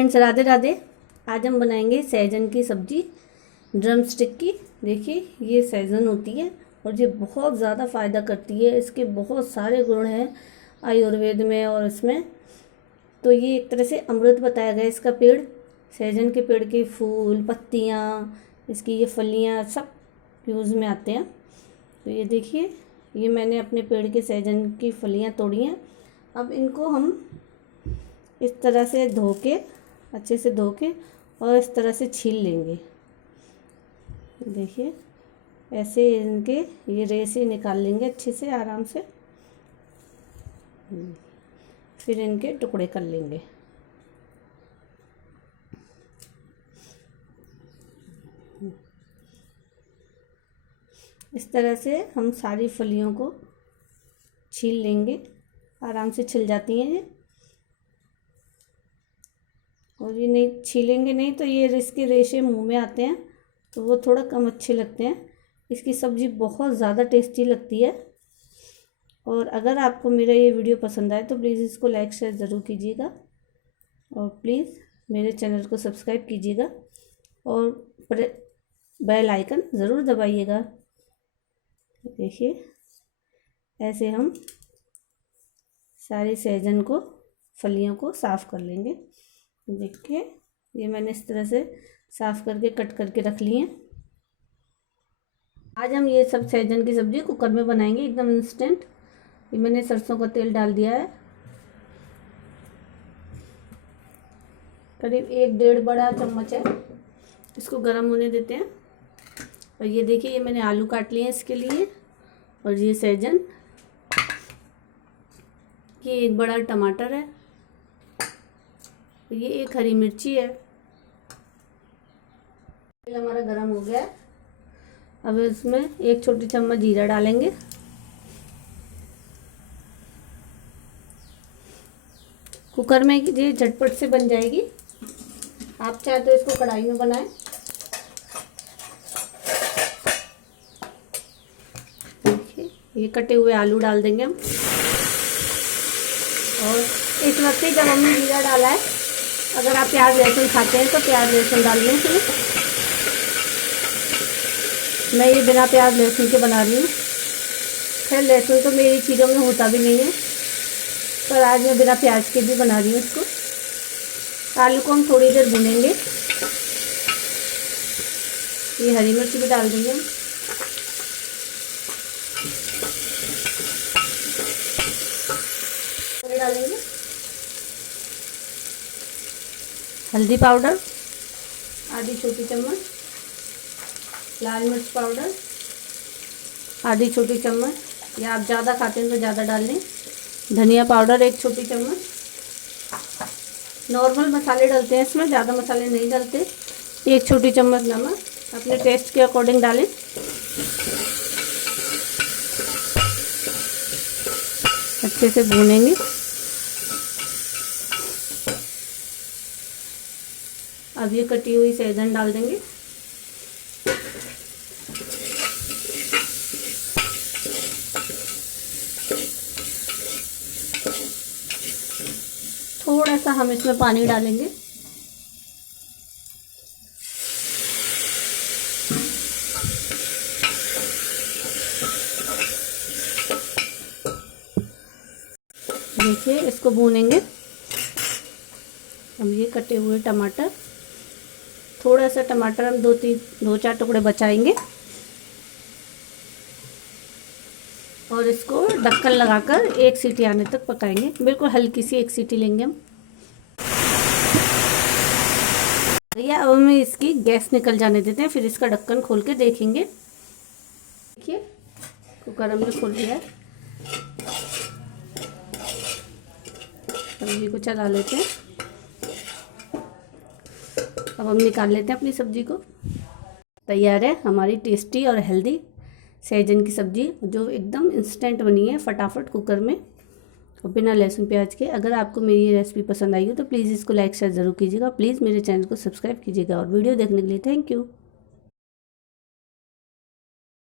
Friends, Radhe Radhe. आज हम बनाएंगे सहजन की सब्जी, ड्रम स्टिक की। देखिए, ये सहजन होती है और ये बहुत ज़्यादा फ़ायदा करती है। इसके बहुत सारे गुण हैं आयुर्वेद में और इसमें। तो ये एक तरह से अमृत बताया गया। इसका पेड़, सहजन के पेड़ के फूल, पत्तियाँ, इसकी ये फलियाँ सब यूज़ में आते हैं। तो ये देखिए, ये मैंने अपने पेड़ के सहजन की फलियाँ तोड़ी हैं। अब इनको हम इस तरह से धो के, अच्छे से धो के और इस तरह से छील लेंगे। देखिए, ऐसे इनके ये रेसे निकाल लेंगे अच्छे से, आराम से। फिर इनके टुकड़े कर लेंगे। इस तरह से हम सारी फलियों को छील लेंगे। आराम से छिल जाती हैं ये। और ये नहीं छीलेंगे नहीं तो ये इसके रेशे मुंह में आते हैं, तो वो थोड़ा कम अच्छे लगते हैं। इसकी सब्ज़ी बहुत ज़्यादा टेस्टी लगती है। और अगर आपको मेरा ये वीडियो पसंद आए तो प्लीज़ इसको लाइक शेयर ज़रूर कीजिएगा और प्लीज़ मेरे चैनल को सब्सक्राइब कीजिएगा और बेल आइकन ज़रूर दबाइएगा। देखिए, ऐसे हम सारी सहजन को, फलियों को साफ़ कर लेंगे। देखिए, ये मैंने इस तरह से साफ़ करके कट करके रख लिए हैं। आज हम ये सब सहजन की सब्ज़ी कुकर में बनाएंगे, एकदम इंस्टेंट। ये मैंने सरसों का तेल डाल दिया है, करीब 1-1.5 बड़ा चम्मच है। इसको गर्म होने देते हैं। और ये देखिए, ये मैंने आलू काट लिए हैं इसके लिए। और ये सहजन, ये 1 बड़ा टमाटर है, ये 1 हरी मिर्ची है। तेल हमारा गर्म हो गया है। अब इसमें 1 छोटी चम्मच जीरा डालेंगे। कुकर में ये झटपट से बन जाएगी। आप चाहे तो इसको कढ़ाई में बनाएं। देखिए, ये कटे हुए आलू डाल देंगे हम। और इस वक्त ही जब हमने जीरा डाला है, अगर आप प्याज लहसुन खाते हैं तो प्याज लहसुन डाल लें। इसमें मैं ये बिना प्याज लहसुन के बना रही हूँ। खैर, लहसुन तो मेरी चीज़ों में होता भी नहीं है, पर आज मैं बिना प्याज के भी बना रही हूँ इसको। आलू को हम थोड़ी देर भूनेंगे। ये हरी मिर्च भी डाल देंगे हम। डालेंगे हल्दी पाउडर आधी छोटी चम्मच, लाल मिर्च पाउडर आधी छोटी चम्मच, या आप ज़्यादा खाते हैं तो ज़्यादा डाल लें। धनिया पाउडर 1 छोटी चम्मच। नॉर्मल मसाले डलते हैं इसमें, ज़्यादा मसाले नहीं डलते। 1 छोटी चम्मच नमक, अपने टेस्ट के अकॉर्डिंग डालें। अच्छे से भूनेंगे। अब ये कटी हुई सहजन डाल देंगे। थोड़ा सा हम इसमें पानी डालेंगे। देखिए, इसको भूनेंगे। अब ये कटे हुए टमाटर, थोड़ा सा टमाटर हम 2-4 टुकड़े बचाएंगे और इसको ढक्कन लगाकर 1 सीटी आने तक पकाएंगे। बिल्कुल हल्की सी 1 सीटी लेंगे हम। भैया, अब हमें इसकी गैस निकल जाने देते हैं, फिर इसका ढक्कन खोल के देखेंगे। देखिए, कुकर हमने खोल दिया है। सब्जी को चला लेते हैं। अब हम निकाल लेते हैं अपनी सब्जी को। तैयार है हमारी टेस्टी और हेल्दी सहजन की सब्जी, जो एकदम इंस्टेंट बनी है, फटाफट कुकर में और बिना लहसुन प्याज के। अगर आपको मेरी ये रेसिपी पसंद आई हो तो प्लीज़ इसको लाइक शेयर ज़रूर कीजिएगा। प्लीज़ मेरे चैनल को सब्सक्राइब कीजिएगा और वीडियो देखने के लिए थैंक यू।